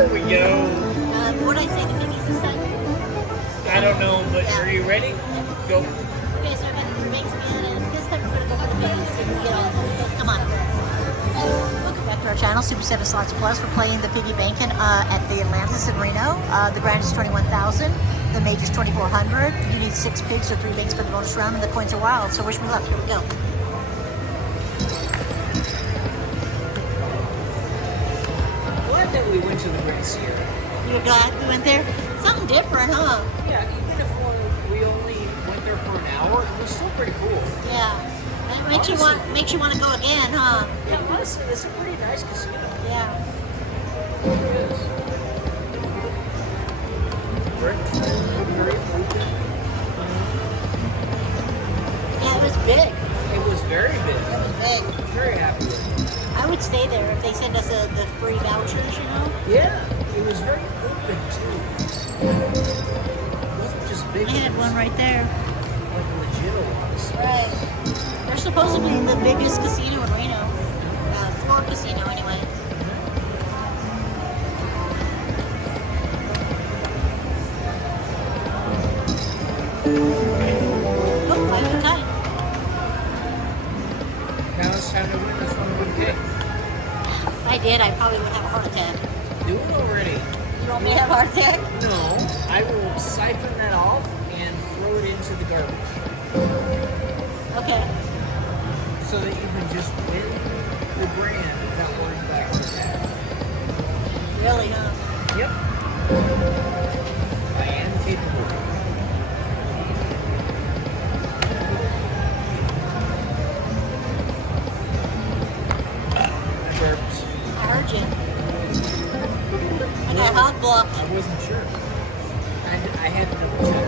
There we go. What did I say? The biggies this time? I don't know, but Yeah. are you ready? Go. Okay, so I got the bakes again, and this time we're gonna go for the biggies so we can get all of them. Come on. Welcome back to our channel, Super 7 Slots Plus. We're playing the piggy banking at the Atlantis in Reno. The grand is 21,000. The major is 2,400. You need 6 pigs or 3 banks for the bonus round, and the coins are wild. So wish me luck. Here we go. Glad that we went to the Great Sierra. You were glad we went there? Something different, huh? Yeah, even if we only went there for an hour, it was still pretty cool. Yeah. That makes you want to go again, huh? Yeah, honestly, it's a pretty nice casino. Yeah. It is. Very open. Yeah, it was big. It was very big. It was big. Very happy with it. I would stay there if they send us the free vouchers, you know? Yeah, it was very open too. It wasn't just big. I had one right there. Like legit a lot of stuff. Right. They're supposed to be the biggest casino in Reno. Floor casino, anyway. Oh, I have time. Now it's time to win this 100K. If I did, I probably would have a heart attack. Do it already. You want me to have a heart attack? No, I will siphon that off and throw it into the garbage. Okay. So that you can just win the grand without worrying about heart attack. Really, huh? Yep. I am capable. I burped. I heard you. I got hot blocked. I wasn't sure. I had to double check.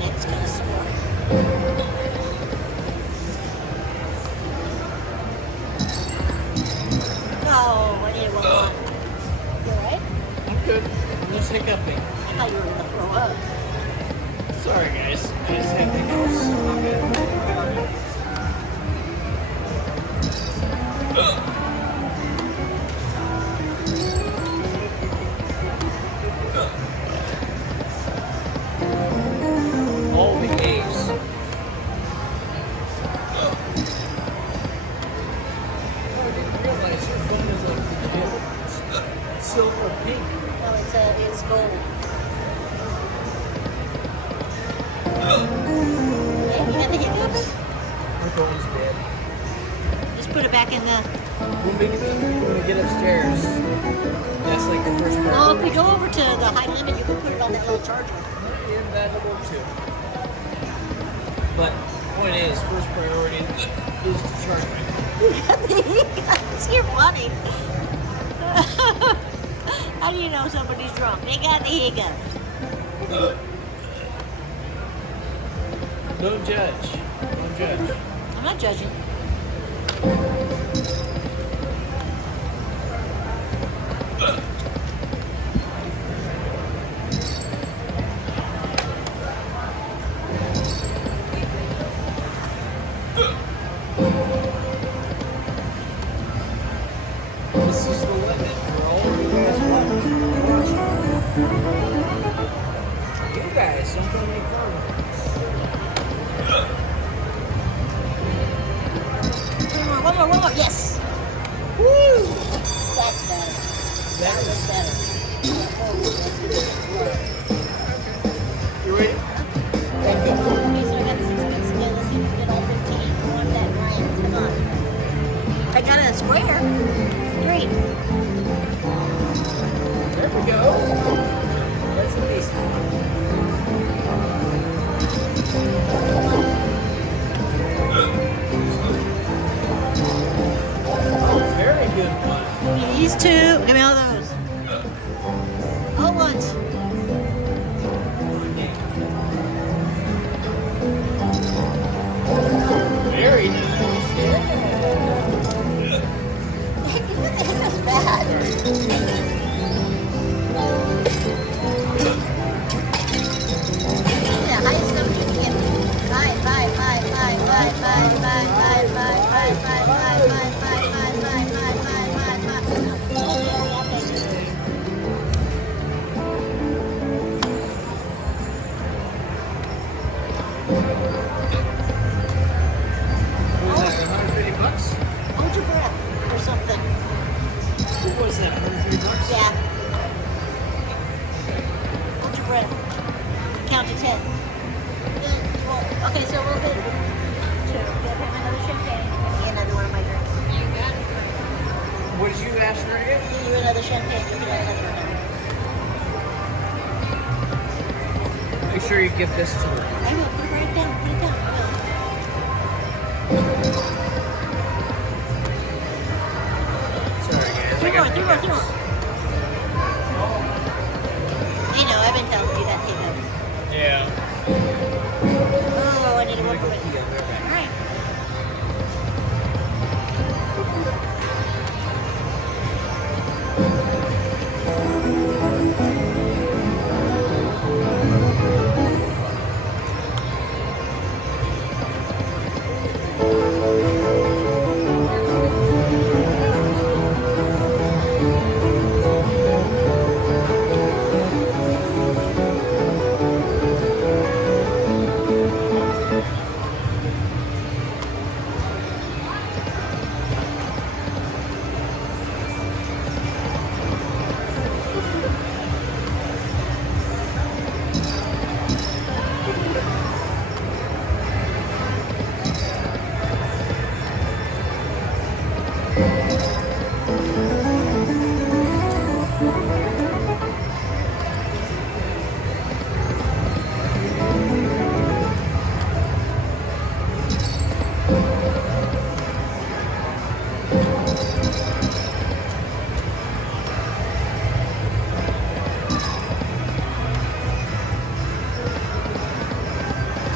It's gonna score. No, I didn't want one. You alright? I'm good. I'm just hiccuping. I thought you were gonna throw up. Sorry, guys. I just had hiccups. My bad. All the A's. Oh, I didn't realize your phone is like silver pink. No, it's gold. Yeah, you got the hiccups? My phone's dead. Just put it back in the... When we get upstairs, that's like the first part. Oh, if we go over to the high limit, you can put it on that little charger. Yeah, that'll work too. But point is, first priority is to charge my phone. You got the hiccups. You're funny. How do you know somebody's drunk? They got the hiccups. Don't judge. Don't judge. I'm not judging. This is the limit for all of you guys watching. You guys don't go any further. One more. Yes. Woo! That's better. That was better. You ready? Okay, so I got 6 minutes again. Let's see if we can get all 15. I want that grand. Come on. I got a square. 3. There we go. That's a decent one. Very good one. Give me these 2. Give me all those. All ones. Very What was that, 150 bucks? Hold your breath or something. What was that, 150 bucks? Yeah. Hold your breath. Count to 10. Well, okay, so we'll do 2. Get him another champagne. And another one of my drinks. What did you ask for again? Give you another champagne. You'll get another one. Make sure you give this to her. I will. Put it right down. Put it down. Sorry, guys. Three more. You know, I've been telling you that hiccups. Yeah. Oh, I need a one for it. All right.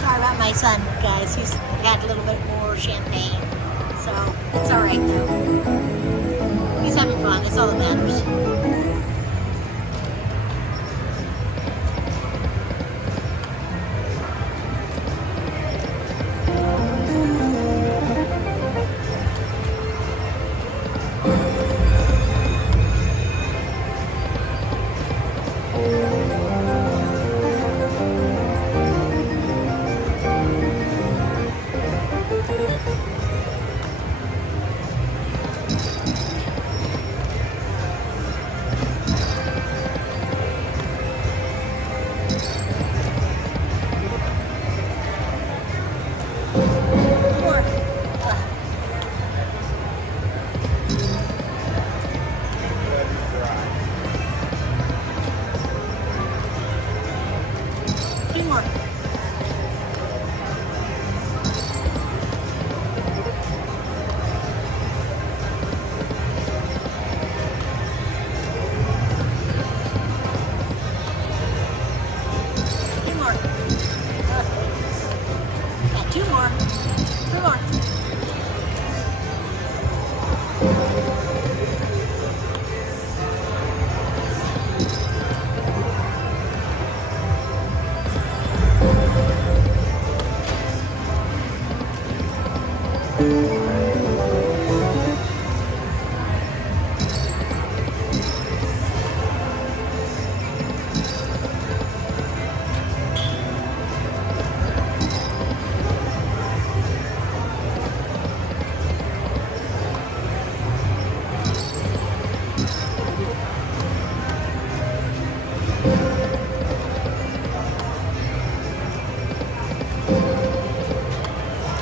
Sorry about my son, guys. He's got a little bit more champagne. So, it's alright though. He's having fun. That's all that matters. More. Two more. Two more. Got two more. Two more.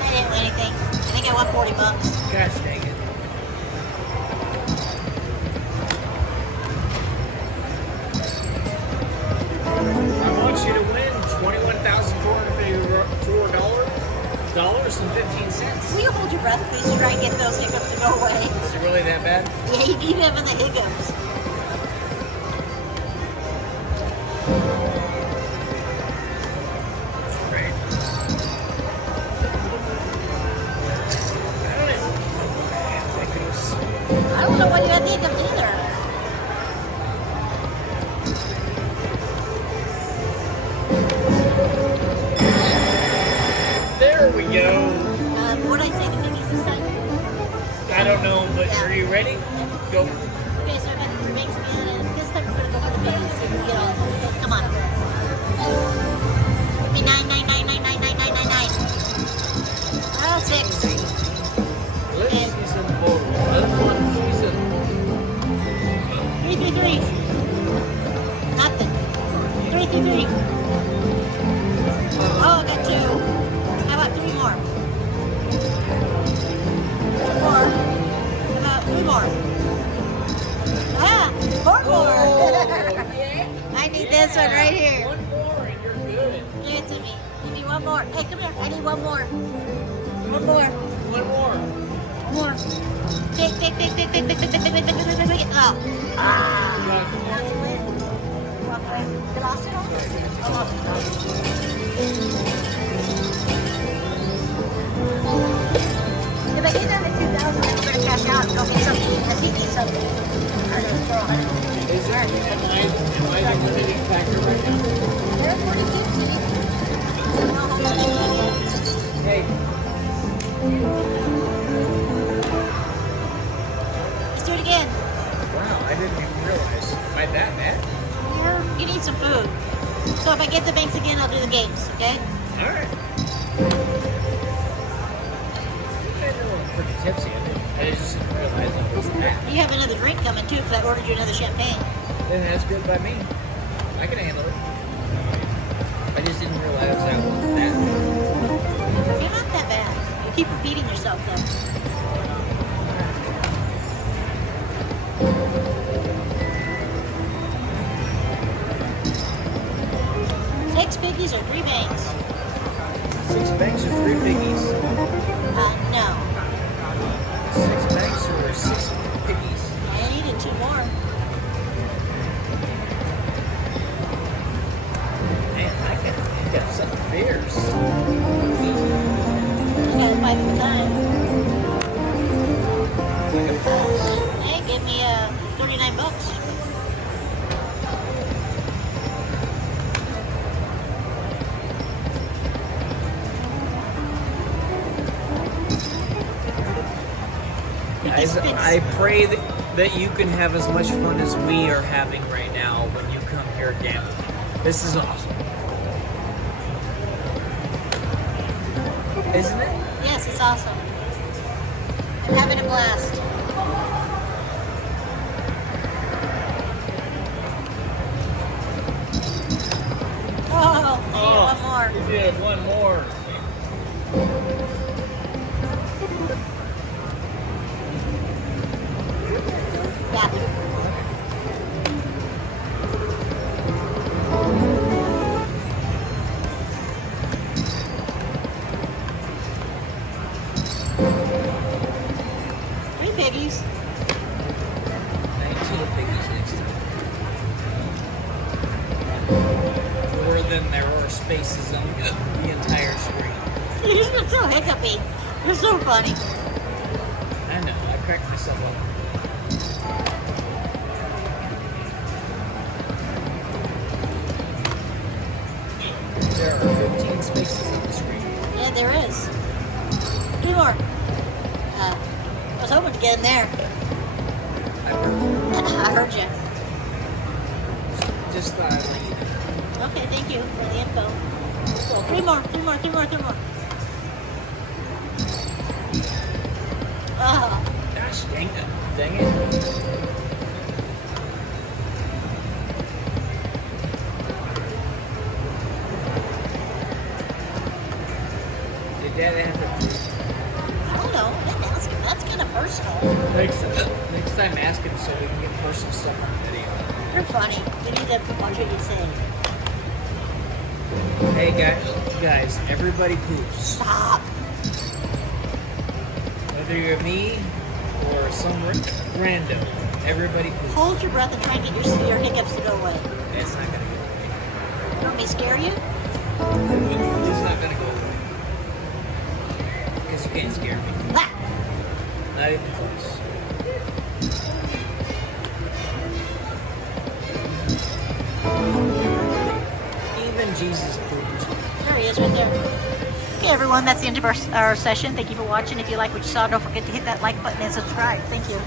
I didn't win anything. I think I won 40 bucks. Gosh dang it. I want you to win $21,454.15. Will you hold your breath, please, to try and get those hiccups to go away? Is it really that bad? Yeah, you keep having the hiccups. Great. I don't know why you had the hiccups either. There we go. What did I say the biggies this time? I don't know, but are you ready? Go. Okay, so I got the bakes again, and this time we're gonna go for the biggies so we can get all. Come on. Give me 9, 9, 9, 9, 9, 9, 9, 9, one more. Hey, come here. I need one more. One more. One more. One more. Take. Oh. Ah. That's a win. Walk away. You lost it all? I lost it. If I get down to 2,000, I'm going to cash out and go get something. I think it's something. I don't know. Is there? Am I the limiting factor right now? They're pretty tipsy. I don't know how much money. Hey, Let's do it again. wow, I didn't even realize. Am I that bad? You need some food. So if I get the banks again, I'll do the games, okay? All right. I know I'm pretty tipsy. I just didn't realize it was that. You have another drink coming too, because I ordered you another champagne. Then that's good by me. I can handle it. I just didn't realize I was that. You're not that bad. You keep repeating yourself though. Six piggies or 3 banks? 6 banks or 3 piggies? No. 6 banks or 6 piggies? I needed 2 more. Man, I can get some fierce. I got it 5 at a time. Hey, give me $39. Guys, I pray that you can have as much fun as we are having right now when you come here gambling. This is awesome. Isn't it? Yes, it's awesome. I'm having a blast. Oh, I need one more. You did one more. Yeah. Three piggies. 19 piggies next time. More than there are spaces on the entire screen. You're so hiccupy. You're so funny. I know, I cracked myself up. There are 15 spaces on the screen. Yeah, there is. 2 more. I was hoping to get in there. I heard you. Just thought I'd let you know. Okay, thank you for the info. So 3 more. Oh, Gosh, dang it. Did that happen? I don't know. That's kind of personal. Next time ask him so we can get personal stuff on video. You're funny. We need to watch what you say. Hey guys, everybody poops. Stop. Whether you're me or some rando, everybody poops. Hold your breath and try and get your hiccups to go away. It's not gonna go away. You want me to scare you? It's not gonna go away. Because you can't scare me. Ah! Not even close. Even Jesus pooped. There he is right there. Okay, everyone, that's the end of our session. Thank you for watching. If you like what you saw, don't forget to hit that like button and subscribe. Thank you.